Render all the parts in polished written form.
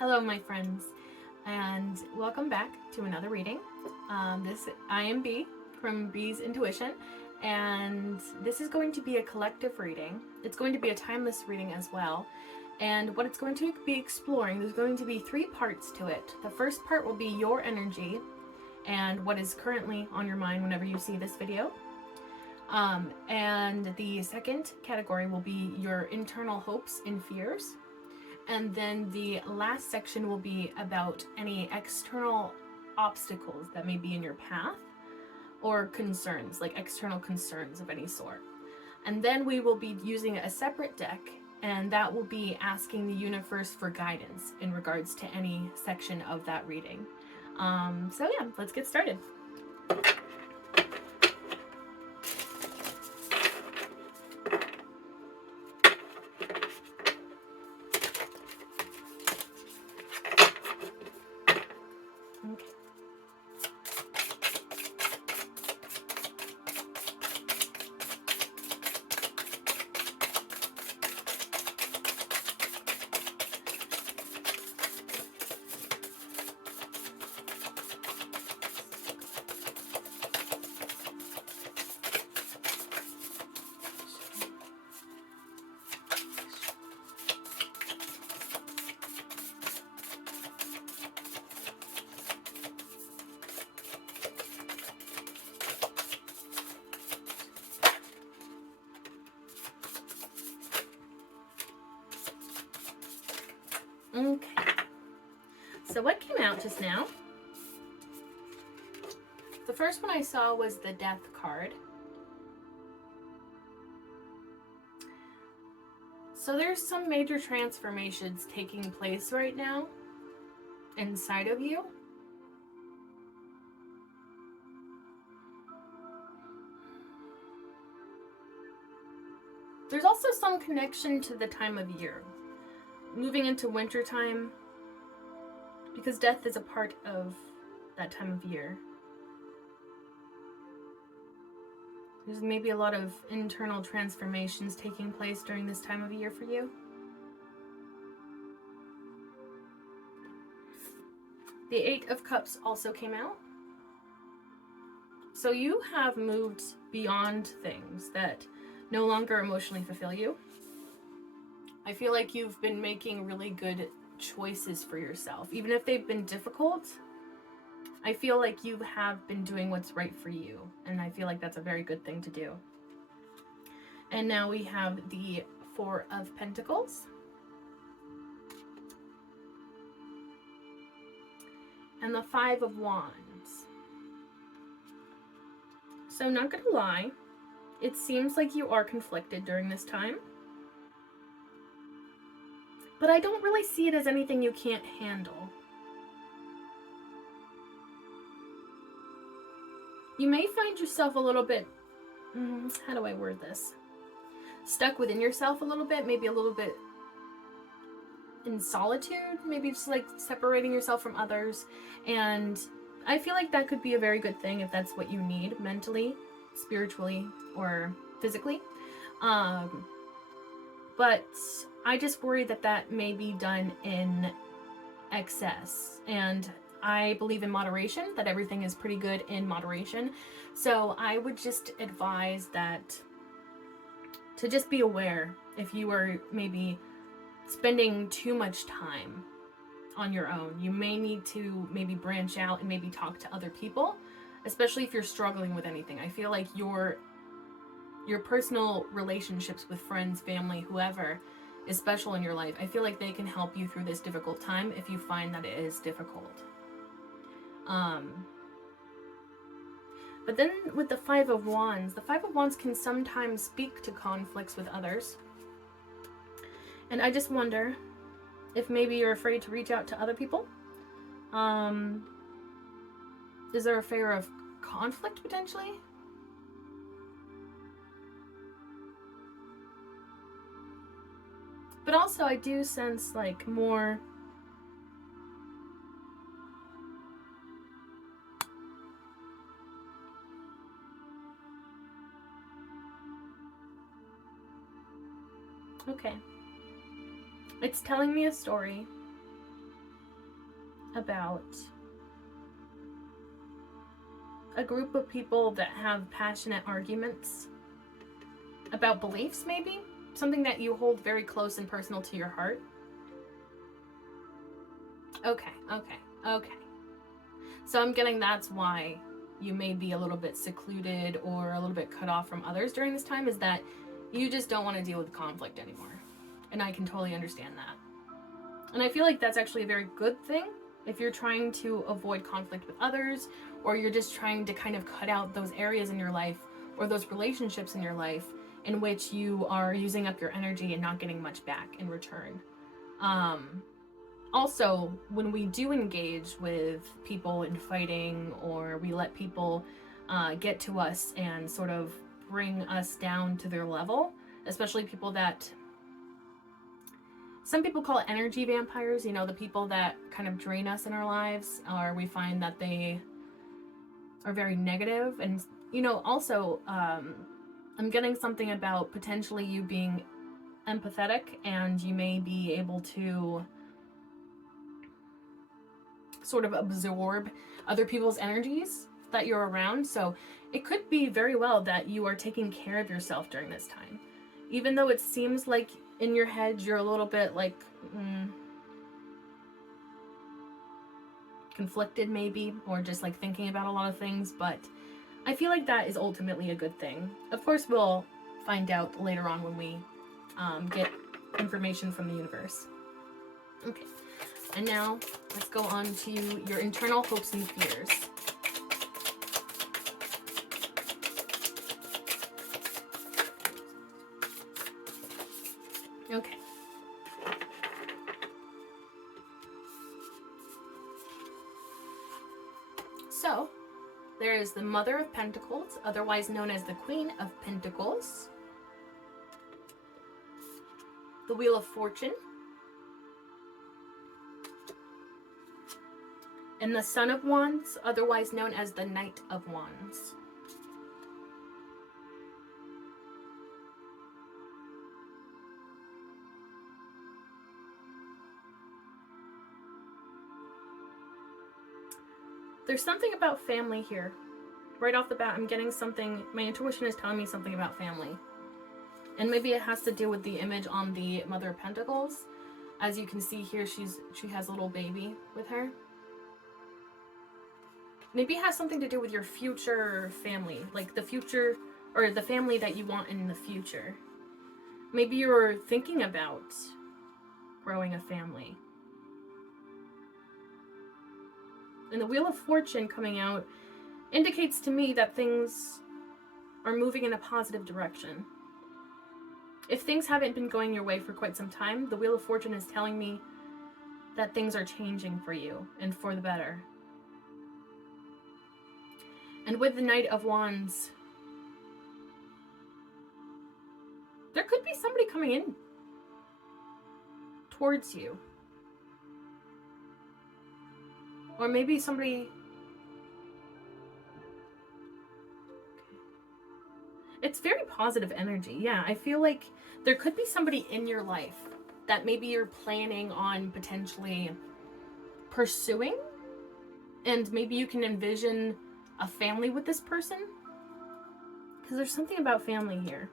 Hello, my friends, and welcome back to another reading. I am B from B's Intuition, and this is going to be a collective reading. It's going to be a timeless reading as well. And what it's going to be exploring, there's going to be 3 parts to it. The first part will be your energy and what is currently on your mind whenever you see this video. And the second category will be your internal hopes and fears. And then the last section will be about any external obstacles that may be in your path or concerns, like external concerns of any sort. And then we will be using a separate deck, and that will be asking the universe for guidance in regards to any section of that reading. So yeah, let's get started. Okay. Okay. So what came out just now? The first one I saw was the Death card. So there's some major transformations taking place right now inside of you. There's also some connection to the time of year. Moving into winter time, because death is a part of that time of year. There's maybe a lot of internal transformations taking place during this time of year for you. The 8 of Cups also came out. So you have moved beyond things that no longer emotionally fulfill you. I feel like you've been making really good choices for yourself. Even if they've been difficult, I feel like you have been doing what's right for you. And I feel like that's a very good thing to do. And now we have the 4 of Pentacles. And the 5 of Wands. So not gonna lie, it seems like you are conflicted during this time. But I don't really see it as anything you can't handle. You may find yourself a little bit, how do I word this? Stuck within yourself a little bit, maybe a little bit in solitude, maybe just like separating yourself from others. And I feel like that could be a very good thing if that's what you need mentally, spiritually, or physically. But I just worry that that may be done in excess. And I believe in moderation, that everything is pretty good in moderation. So I would just advise that to just be aware if you are maybe spending too much time on your own. You may need to maybe branch out and maybe talk to other people, especially if you're struggling with anything. I feel like your personal relationships with friends, family, whoever is special in your life, I feel like they can help you through this difficult time if you find that it is difficult. But then with the 5 of Wands, the 5 of Wands can sometimes speak to conflicts with others. And I just wonder if maybe you're afraid to reach out to other people. Is there a fear of conflict potentially? But also I do sense like more okay. It's telling me a story about a group of people that have passionate arguments about beliefs, maybe? Something that you hold very close and personal to your heart. Okay. So I'm getting that's why you may be a little bit secluded or a little bit cut off from others during this time, is that you just don't want to deal with conflict anymore. And I can totally understand that. And I feel like that's actually a very good thing if you're trying to avoid conflict with others, or you're just trying to kind of cut out those areas in your life or those relationships in your life in which you are using up your energy and not getting much back in return. Also, when we do engage with people in fighting, or we let people get to us and sort of bring us down to their level, especially people that some people call it energy vampires, you know, the people that kind of drain us in our lives, or we find that they are very negative. And, you know, also, I'm getting something about potentially you being empathetic, and you may be able to sort of absorb other people's energies that you're around. So it could be very well that you are taking care of yourself during this time. Even though it seems like in your head you're a little bit like conflicted maybe, or just like thinking about a lot of things, but I feel like that is ultimately a good thing. Of course, we'll find out later on when we get information from the universe. Okay. And now, let's go on to your internal hopes and fears. Okay. So, there is the Mother of Pentacles, otherwise known as the Queen of Pentacles. The Wheel of Fortune. And the Son of Wands, otherwise known as the Knight of Wands. There's something about family here. Right off the bat, I'm getting something, my intuition is telling me something about family. And maybe it has to do with the image on the Mother of Pentacles. As you can see here, she has a little baby with her. Maybe it has something to do with your future family, like the future, or the family that you want in the future. Maybe you're thinking about growing a family. And the Wheel of Fortune coming out indicates to me that things are moving in a positive direction. If things haven't been going your way for quite some time, the Wheel of Fortune is telling me that things are changing for you and for the better. And with the Knight of Wands, there could be somebody coming in towards you. Or maybe somebody... It's very positive energy. Yeah, I feel like there could be somebody in your life that maybe you're planning on potentially pursuing. And maybe you can envision a family with this person. Because there's something about family here.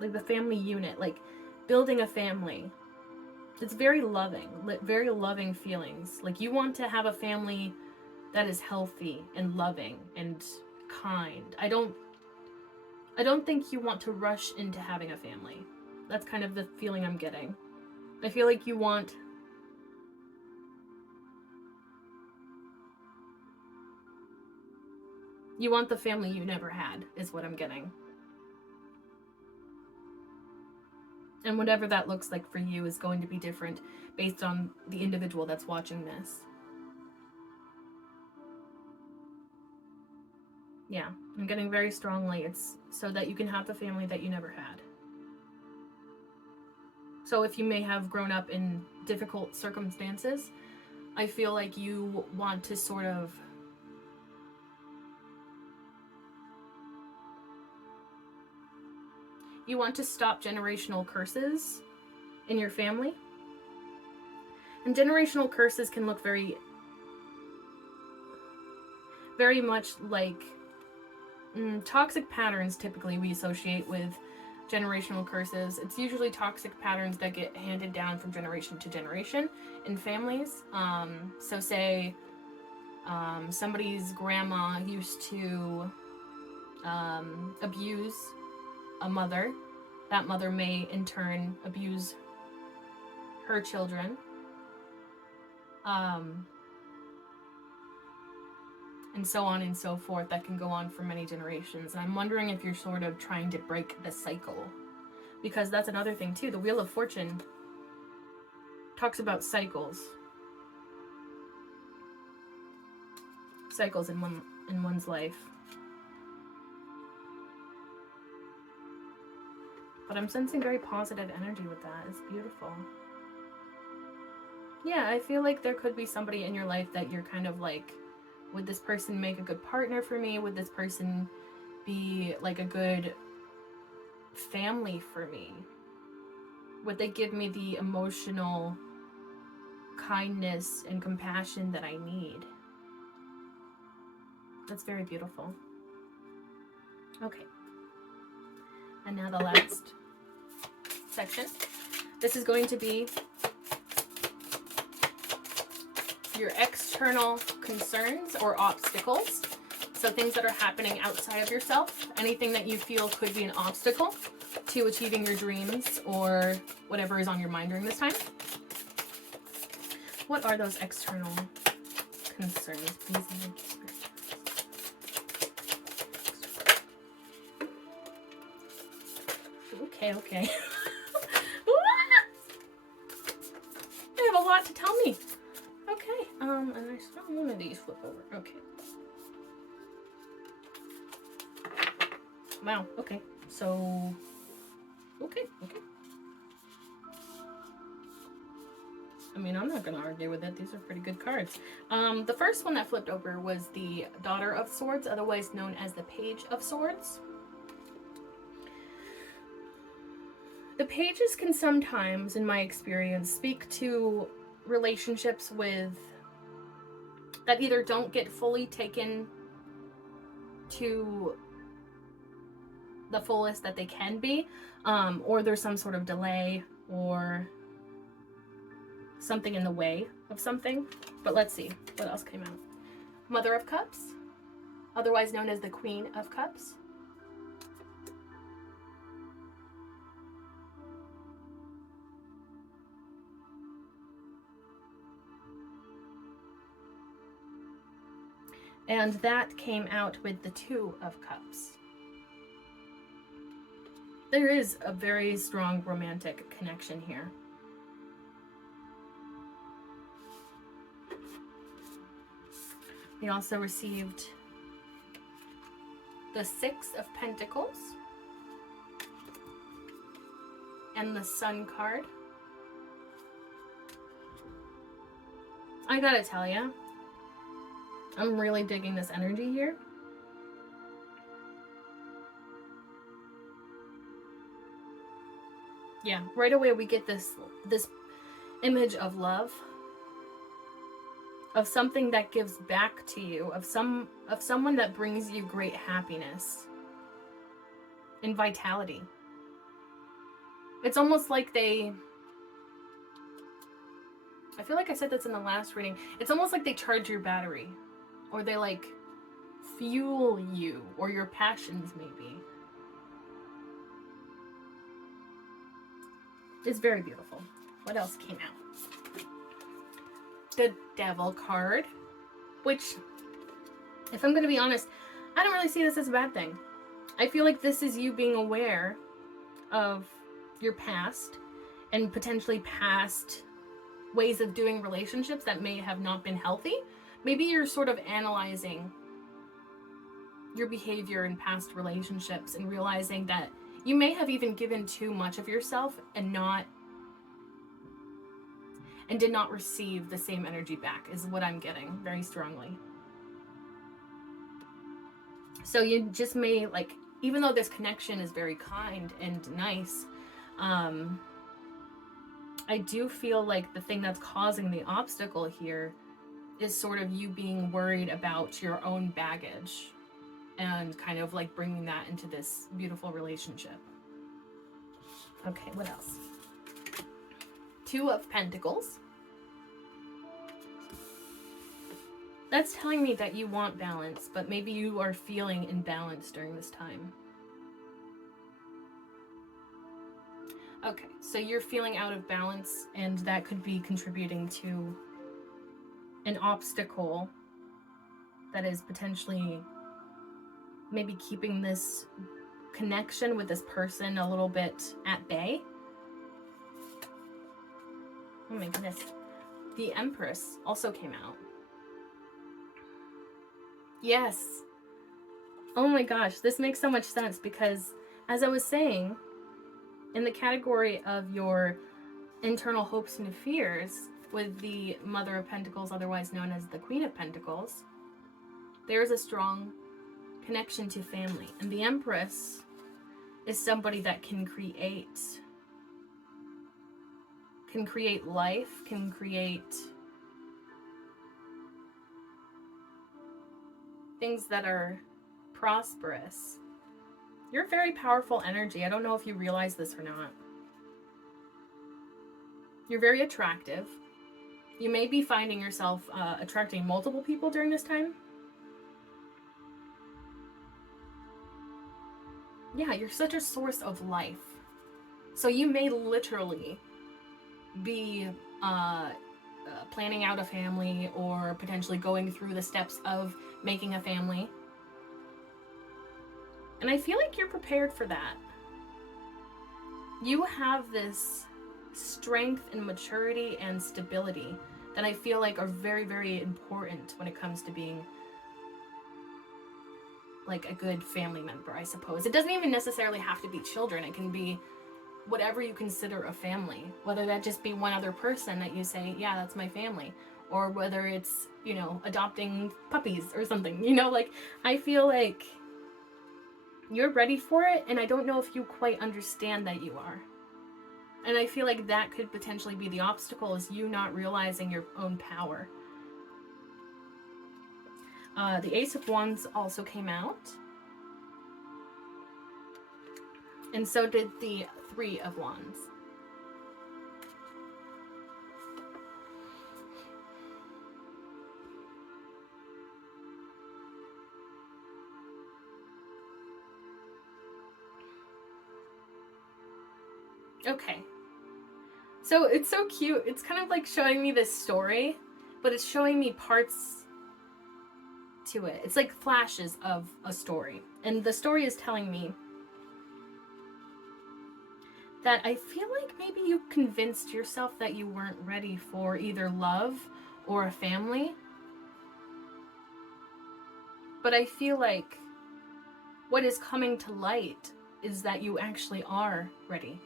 Like the family unit, like building a family. It's very loving feelings. Like you want to have a family that is healthy and loving and kind. I don't think you want to rush into having a family. That's kind of the feeling I'm getting. I feel like you want the family you never had, is what I'm getting. And whatever that looks like for you is going to be different based on the individual that's watching this. Yeah, I'm getting very strongly it's so that you can have the family that you never had. So if you may have grown up in difficult circumstances, I feel like you want to sort of stop generational curses in your family. And generational curses can look very, very much like toxic patterns. Typically we associate with generational curses. It's usually toxic patterns that get handed down from generation to generation in families. So say somebody's grandma used to abuse a mother. That mother may in turn abuse her children. And so on and so forth. That can go on for many generations. And I'm wondering if you're sort of trying to break the cycle. Because that's another thing too. The Wheel of Fortune talks about cycles. Cycles in one's life. But I'm sensing very positive energy with that. It's beautiful. Yeah, I feel like there could be somebody in your life that you're kind of like, would this person make a good partner for me? Would this person be like a good family for me? Would they give me the emotional kindness and compassion that I need? That's very beautiful. Okay. And now the last section. This is going to be your external concerns or obstacles. So things that are happening outside of yourself, anything that you feel could be an obstacle to achieving your dreams or whatever is on your mind during this time. What are those external concerns? Please. Okay. You have a lot to tell me. Okay, and I saw one of these flip over. Okay. Wow, okay. So, okay. I mean, I'm not going to argue with it. These are pretty good cards. The first one that flipped over was the Daughter of Swords, otherwise known as the Page of Swords. The pages can sometimes, in my experience, speak to relationships with that either don't get fully taken to the fullest that they can be, or there's some sort of delay or something in the way of something. But let's see what else came out. Mother of Cups, otherwise known as the Queen of Cups. And that came out with the Two of Cups. There is a very strong romantic connection here. We also received the Six of Pentacles and the Sun card. I gotta tell ya, I'm really digging this energy here. Yeah, right away we get this image of love, of something that gives back to you, of someone that brings you great happiness and vitality. It's almost like I feel like I said this in the last reading. It's almost like they charge your battery, or they like fuel you, or your passions maybe. It's very beautiful. What else came out? The Devil card, which, if I'm going to be honest, I don't really see this as a bad thing. I feel like this is you being aware of your past and potentially past ways of doing relationships that may have not been healthy. Maybe you're sort of analyzing your behavior in past relationships and realizing that you may have even given too much of yourself and did not receive the same energy back, is what I'm getting very strongly. So you just may, like, even though this connection is very kind and nice, I do feel like the thing that's causing the obstacle here is sort of you being worried about your own baggage and kind of like bringing that into this beautiful relationship. Okay, what else? Two of Pentacles. That's telling me that you want balance, but maybe you are feeling imbalanced during this time. Okay, so you're feeling out of balance, and that could be contributing to an obstacle that is potentially maybe keeping this connection with this person a little bit at bay. Oh my goodness. The Empress also came out. Yes. Oh my gosh, this makes so much sense because, as I was saying, in the category of your internal hopes and fears, with the Mother of Pentacles, otherwise known as the Queen of Pentacles, there is a strong connection to family. And the Empress is somebody that can create life, can create things that are prosperous. You're a very powerful energy. I don't know if you realize this or not. You're very attractive. You may be finding yourself attracting multiple people during this time. Yeah, you're such a source of life. So you may literally be planning out a family or potentially going through the steps of making a family. And I feel like you're prepared for that. You have this strength and maturity and stability that I feel like are very, very important when it comes to being like a good family member, I suppose. It doesn't even necessarily have to be children. It can be whatever you consider a family, whether that just be one other person that you say, yeah, that's my family, or whether it's, you know, adopting puppies or something, you know, like I feel like you're ready for it, and I don't know if you quite understand that you are. And I feel like that could potentially be the obstacle, is you not realizing your own power. The Ace of Wands also came out. And so did the Three of Wands. Okay. So it's so cute. It's kind of like showing me this story, but it's showing me parts to it. It's like flashes of a story. And the story is telling me that I feel like maybe you convinced yourself that you weren't ready for either love or a family. But I feel like what is coming to light is that you actually are ready.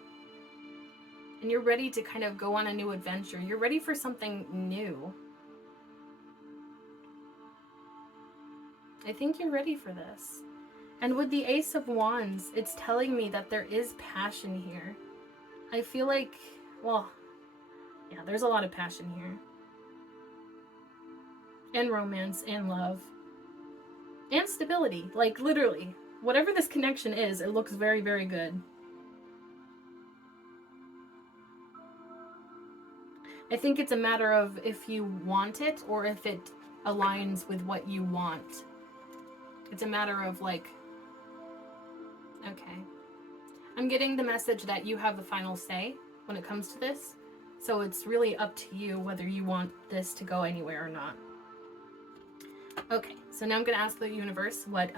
And you're ready to kind of go on a new adventure. You're ready for something new. I think you're ready for this. And with the Ace of Wands, it's telling me that there is passion here. I feel like, well, yeah, there's a lot of passion here. And romance and love. And stability. Like, literally. Whatever this connection is, it looks very, very good. I think it's a matter of if you want it or if it aligns with what you want. It's a matter of like, okay. I'm getting the message that you have the final say when it comes to this. So it's really up to you whether you want this to go anywhere or not. Okay, so now I'm going to ask the universe what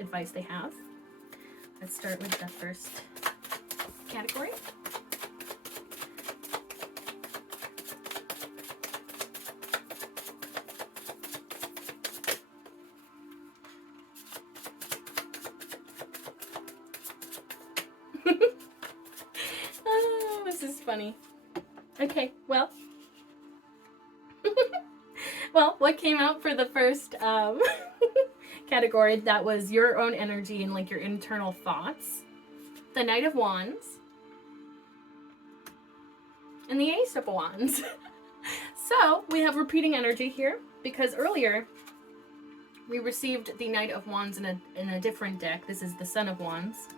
advice they have. Let's start with the first category. Oh, this is funny. Okay, well. Well, what came out for the first category, that was your own energy and like your internal thoughts. The Knight of Wands. and the Ace of Wands. So we have repeating energy here because earlier we received the Knight of Wands in a different deck. This is the Son of Wands.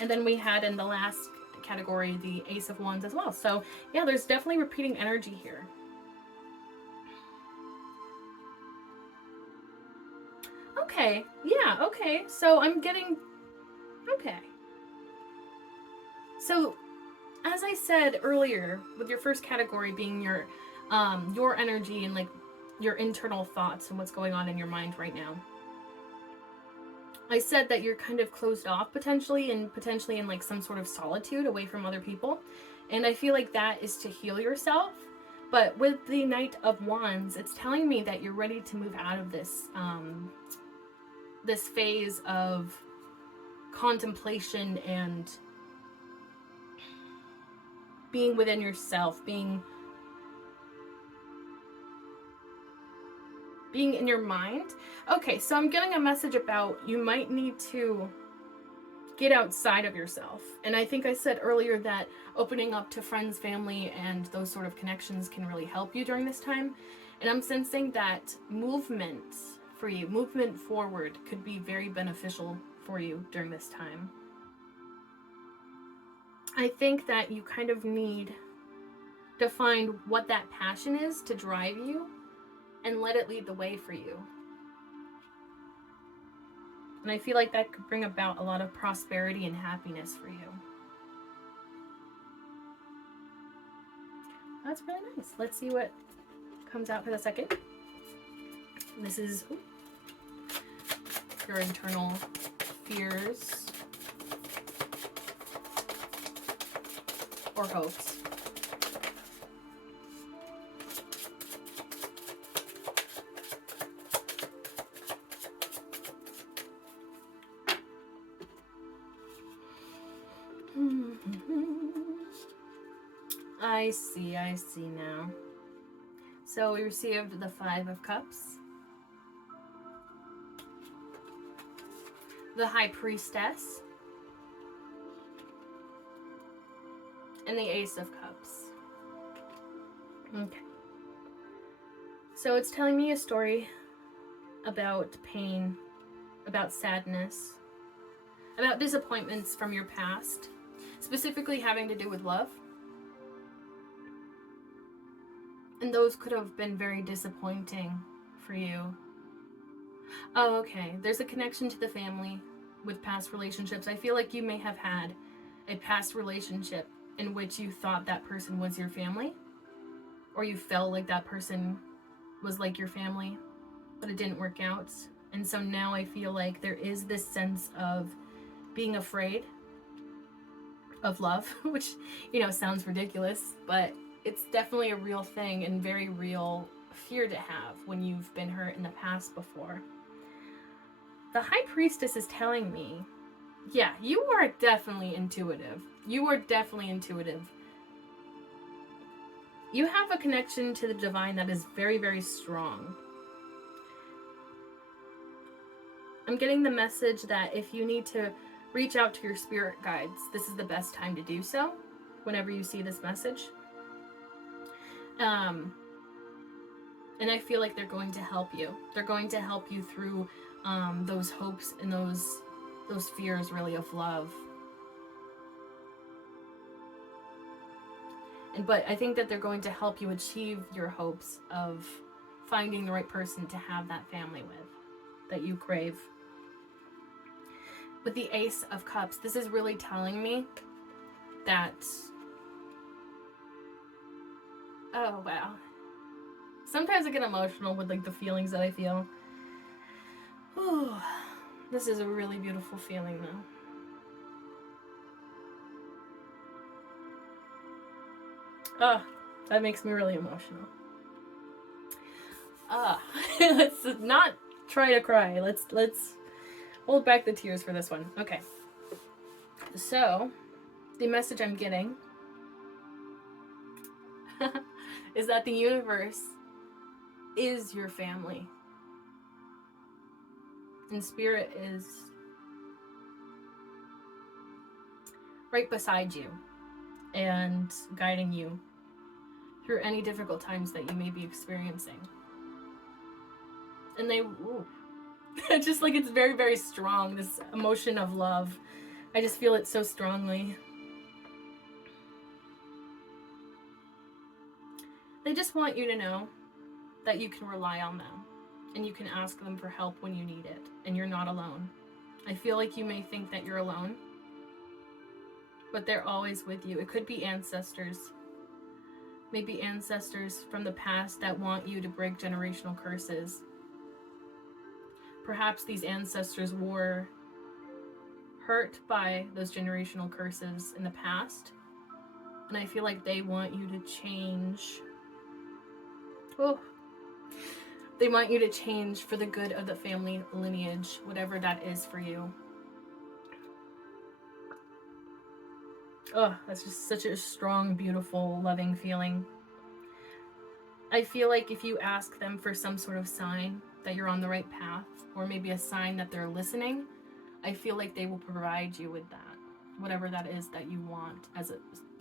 And then we had in the last category the Ace of Wands as well. So yeah, there's definitely repeating energy here. Okay, yeah, okay. So I'm getting, okay. So as I said earlier, with your first category being your energy and like your internal thoughts and what's going on in your mind right now, I said that you're kind of closed off potentially in like some sort of solitude away from other people. And I feel like that is to heal yourself. But with the Knight of Wands, it's telling me that you're ready to move out of this this phase of contemplation and being within yourself, being in your mind. Okay, so I'm getting a message about you might need to get outside of yourself. And I think I said earlier that opening up to friends, family, and those sort of connections can really help you during this time. And I'm sensing that movement for you, movement forward, could be very beneficial for you during this time. I think that you kind of need to find what that passion is to drive you and let it lead the way for you. And I feel like that could bring about a lot of prosperity and happiness for you. That's really nice. Let's see what comes out for the second. This is your internal fears or hopes. I see now. So we received the Five of Cups, the High Priestess, and the Ace of Cups. Okay. So it's telling me a story about pain, about sadness, about disappointments from your past, specifically having to do with love. And those could have been very disappointing for you. Oh, okay. There's a connection to the family with past relationships. I feel like you may have had a past relationship in which you thought that person was your family, or you felt like that person was like your family, but it didn't work out. And so now I feel like there is this sense of being afraid of love, which, sounds ridiculous, but it's definitely a real thing and very real fear to have when you've been hurt in the past before. The High Priestess is telling me, yeah, you are definitely intuitive. You are definitely intuitive. You have a connection to the divine that is very, very strong. I'm getting the message that if you need to reach out to your spirit guides, this is the best time to do so whenever you see this message. And I feel like they're going to help you. They're going to help you through those hopes and those fears, really, of love. But I think that they're going to help you achieve your hopes of finding the right person to have that family with that you crave. With the Ace of Cups, this is really telling me that... Oh, wow. Sometimes I get emotional with the feelings that I feel. Whew. This is a really beautiful feeling, though. Oh, that makes me really emotional. Let's not try to cry. Let's hold back the tears for this one. Okay. So, the message I'm getting is that the universe is your family. And spirit is right beside you. and guiding you through any difficult times that you may be experiencing. And they, ooh, just like it's very, very strong, this emotion of love. I just feel it so strongly. They just want you to know that you can rely on them and you can ask them for help when you need it, and you're not alone. I feel like you may think that you're alone, but they're always with you. It could be ancestors, maybe ancestors from the past that want you to break generational curses. Perhaps these ancestors were hurt by those generational curses in the past, and I feel like they want you to change. Oh, they want you to change for the good of the family lineage, whatever that is for you. Oh, that's just such a strong, beautiful, loving feeling. I feel like if you ask them for some sort of sign that you're on the right path, or maybe a sign that they're listening, I feel like they will provide you with that, whatever that is that you want, as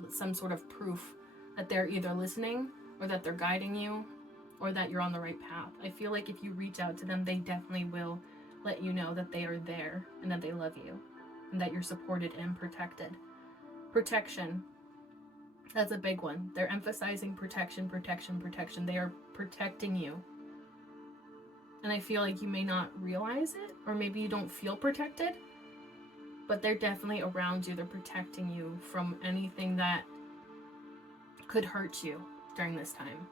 some sort of proof that they're either listening, or that they're guiding you, or that you're on the right path. I feel like if you reach out to them, they definitely will let you know that they are there and that they love you and that you're supported and protected. Protection. That's a big one. They're emphasizing protection, protection, protection. They are protecting you. And I feel like you may not realize it, or maybe you don't feel protected, but they're definitely around you. They're protecting you from anything that could hurt you during this time.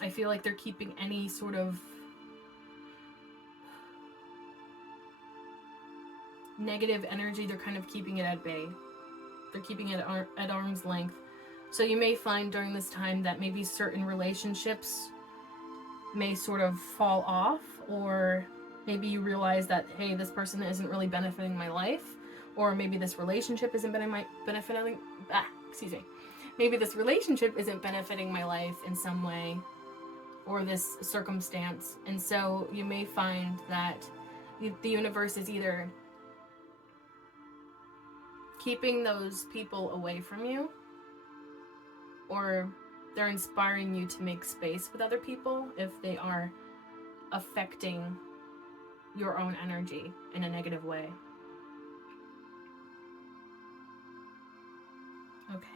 I feel like they're keeping any sort of negative energy, they're kind of keeping it at bay. They're keeping it at arm's length. So you may find during this time that maybe certain relationships may sort of fall off, or maybe you realize that, hey, this person isn't really benefiting my life, or maybe this relationship isn't benefiting, maybe this relationship isn't benefiting my life in some way, or this circumstance. And so you may find that the universe is either keeping those people away from you, or they're inspiring you to make space with other people if they are affecting your own energy in a negative way. Okay.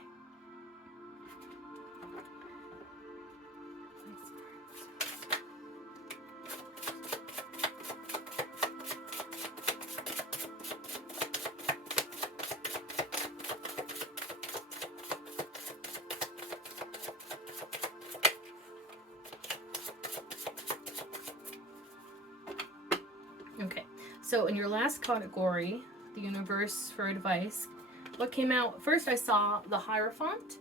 Okay, so in your last category, the universe for advice, what came out first? I saw the Hierophant.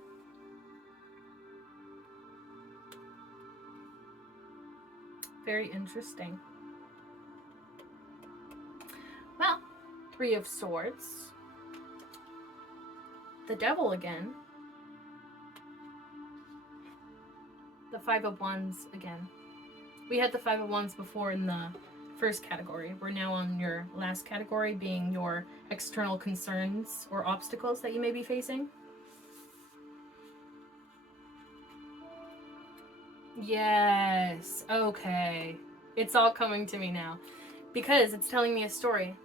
Very interesting. Well, Three of Swords, the Devil again, the Five of Wands again. We had the Five of Wands before in the first category. We're now on your last category, being your external concerns or obstacles that you may be facing. Yes. Okay. It's all coming to me now, because it's telling me a story.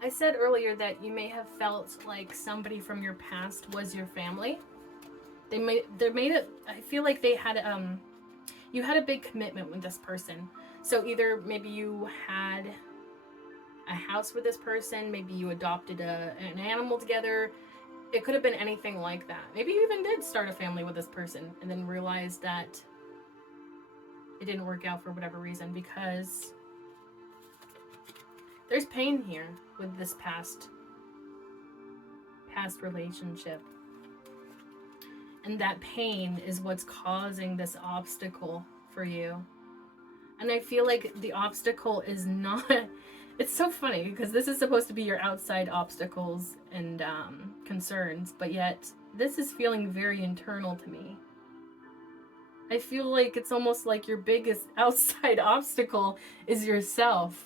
I said earlier that you may have felt like somebody from your past was your family. I feel like they had you had a big commitment with this person. So either maybe you had a house with this person, maybe you adopted an animal together. It could have been anything like that. Maybe you even did start a family with this person and then realized that it didn't work out for whatever reason, because there's pain here with this past relationship. And that pain is what's causing this obstacle for you. And I feel like the obstacle is not... It's so funny, because this is supposed to be your outside obstacles and concerns, but yet this is feeling very internal to me. I feel like it's almost like your biggest outside obstacle is yourself.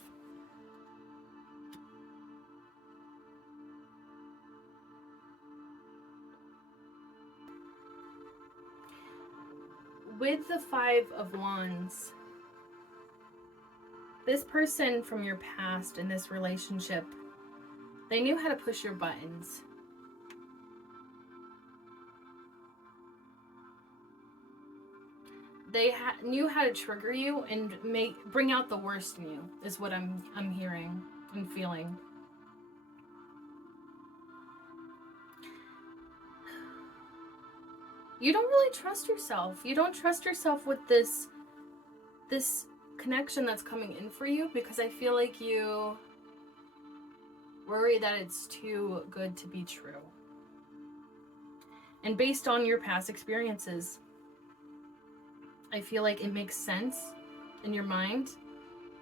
with the Five of Wands, this person from your past in this relationship, they knew how to push your buttons. They knew how to trigger you and bring out the worst in you, is what I'm hearing and feeling. You don't really trust yourself. You don't trust yourself with this connection that's coming in for you, because I feel like you worry that it's too good to be true. And based on your past experiences, I feel like it makes sense in your mind,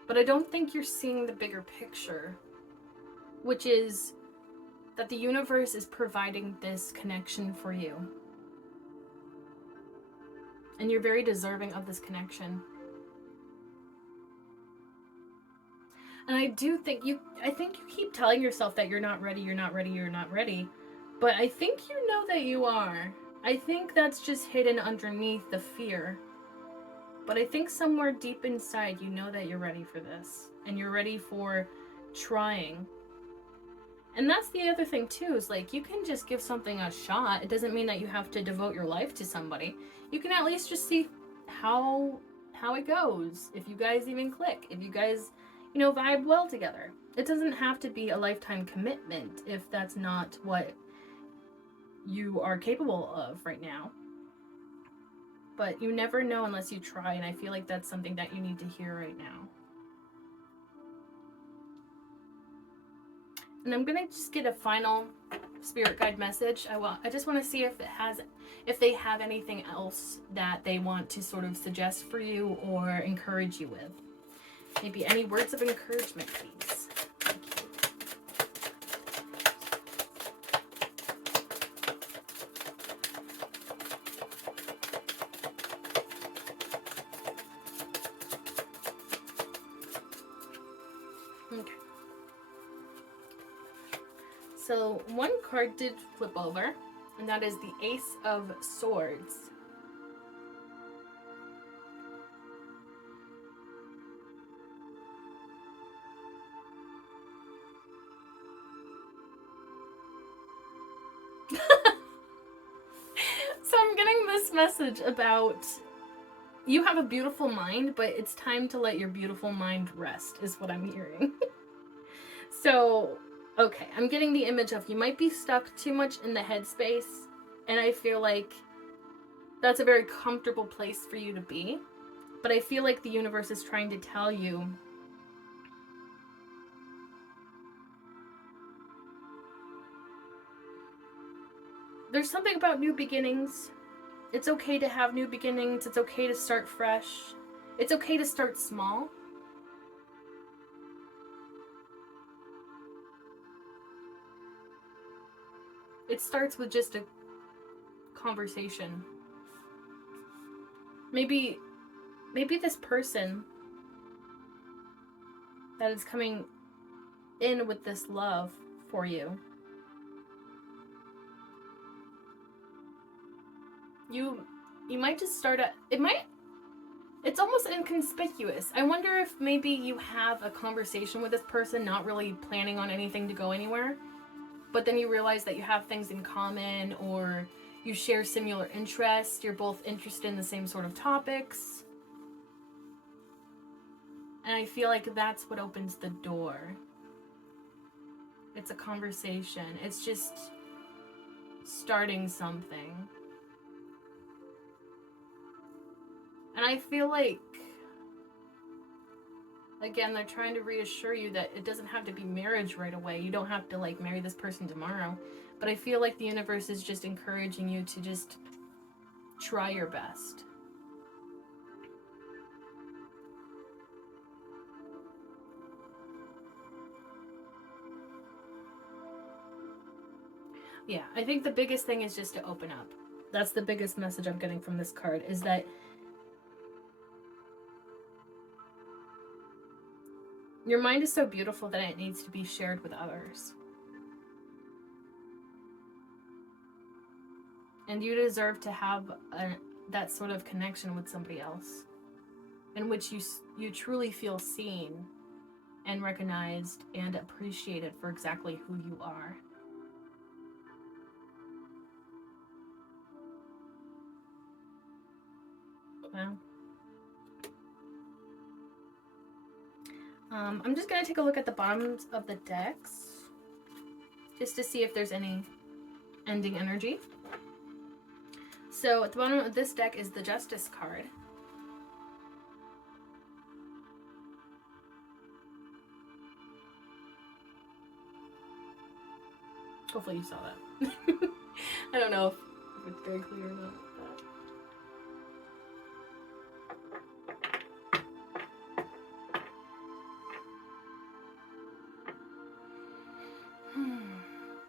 but I don't think you're seeing the bigger picture, which is that the universe is providing this connection for you. And you're very deserving of this connection. And I think you keep telling yourself that you're not ready, you're not ready, you're not ready. But I think you know that you are. I think that's just hidden underneath the fear. But I think somewhere deep inside, you know that you're ready for this. And you're ready for trying. And that's the other thing too, is like, you can just give something a shot. It doesn't mean that you have to devote your life to somebody. You can at least just see how it goes. If you guys even click. If you guys, vibe well together. It doesn't have to be a lifetime commitment if that's not what you are capable of right now. But you never know unless you try, and I feel like that's something that you need to hear right now. And I'm gonna just get a final spirit guide message. I just want to see if they have anything else that they want to sort of suggest for you or encourage you with. Maybe any words of encouragement, please. Okay. So one card did flip over, and that is the Ace of Swords. So I'm getting this message about you have a beautiful mind, but it's time to let your beautiful mind rest, is what I'm hearing. So, okay, I'm getting the image of you might be stuck too much in the headspace, and I feel like that's a very comfortable place for you to be. But I feel like the universe is trying to tell you there's something about new beginnings. It's okay to have new beginnings. It's okay to start fresh. It's okay to start small. It starts with just a conversation. Maybe this person that is coming in with this love for you, you might just start it's almost inconspicuous. I wonder if maybe you have a conversation with this person, not really planning on anything to go anywhere, but then you realize that you have things in common, or you share similar interests, you're both interested in the same sort of topics. And I feel like that's what opens the door. It's a conversation. It's just starting something. And I feel like, again, they're trying to reassure you that it doesn't have to be marriage right away. You don't have to, marry this person tomorrow. But I feel like the universe is just encouraging you to just try your best. Yeah, I think the biggest thing is just to open up. That's the biggest message I'm getting from this card, is that your mind is so beautiful that it needs to be shared with others. And you deserve to have that sort of connection with somebody else, in which you truly feel seen and recognized and appreciated for exactly who you are. Well, I'm just going to take a look at the bottoms of the decks just to see if there's any ending energy. So at the bottom of this deck is the Justice card. Hopefully you saw that. I don't know if it's very clear or not.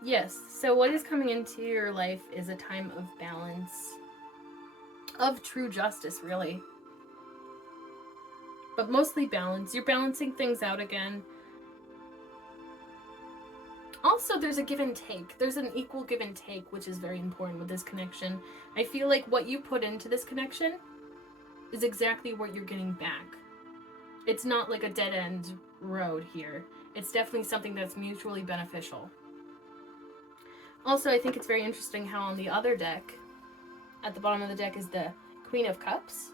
Yes, so what is coming into your life is a time of balance, of true justice, really. But mostly balance. You're balancing things out again. Also, there's a give and take. There's an equal give and take, which is very important with this connection. I feel like what you put into this connection is exactly what you're getting back. It's not like a dead-end road here. It's definitely something that's mutually beneficial. Also, I think it's very interesting how on the other deck, at the bottom of the deck is the Queen of Cups.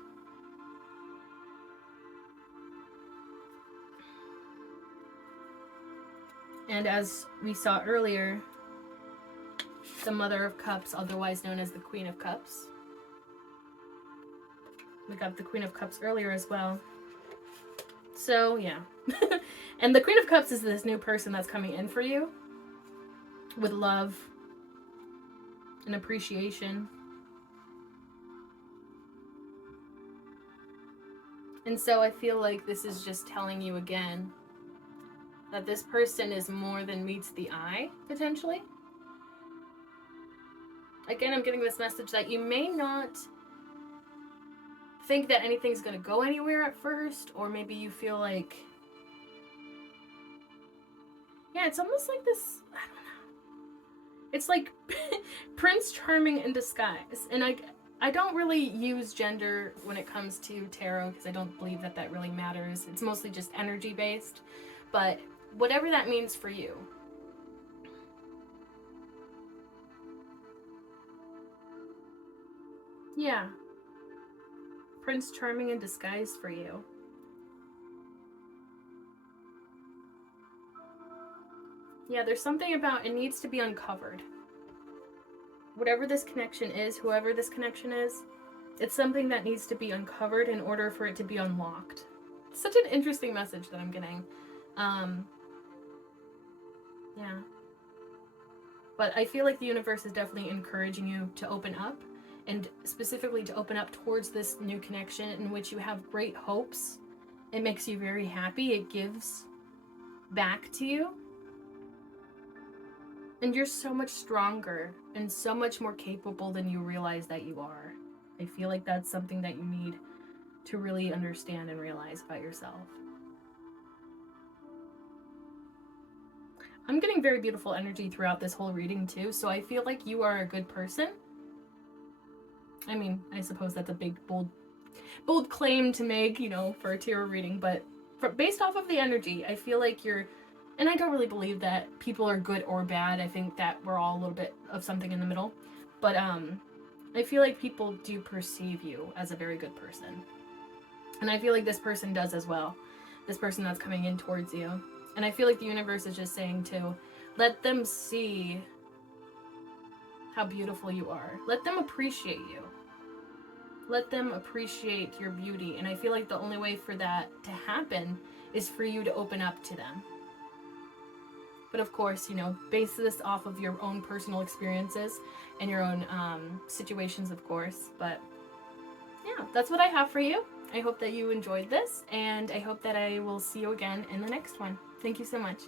And as we saw earlier, the Mother of Cups, otherwise known as the Queen of Cups. We got the Queen of Cups earlier as well. So, yeah. And the Queen of Cups is this new person that's coming in for you with love and appreciation. And so I feel like this is just telling you again that this person is more than meets the eye, potentially. Again, I'm getting this message that you may not think that anything's going to go anywhere at first, or maybe you feel like, yeah, it's almost like this, I don't know. It's like Prince Charming in disguise. And I don't really use gender when it comes to tarot because I don't believe that that really matters. It's mostly just energy based. But whatever that means for you. Yeah. Prince Charming in disguise for you. Yeah, there's something about it needs to be uncovered. Whatever this connection is, whoever this connection is, it's something that needs to be uncovered in order for it to be unlocked. It's such an interesting message that I'm getting. Yeah. But I feel like the universe is definitely encouraging you to open up, and specifically to open up towards this new connection in which you have great hopes. It makes you very happy. It gives back to you. And you're so much stronger and so much more capable than you realize that you are. I feel like that's something that you need to really understand and realize about yourself. I'm getting very beautiful energy throughout this whole reading too, so I feel like you are a good person. I mean, I suppose that's a big, bold claim to make, you know, for a tarot reading, but based off of the energy, I feel like you're, and I don't really believe that people are good or bad. I think that we're all a little bit of something in the middle. But I feel like people do perceive you as a very good person. And I feel like this person does as well. This person that's coming in towards you. And I feel like the universe is just saying to let them see how beautiful you are. Let them appreciate you. Let them appreciate your beauty. And I feel like the only way for that to happen is for you to open up to them. But of course, you know, base this off of your own personal experiences and your own situations, of course. But yeah, that's what I have for you. I hope that you enjoyed this, and I hope that I will see you again in the next one. Thank you so much.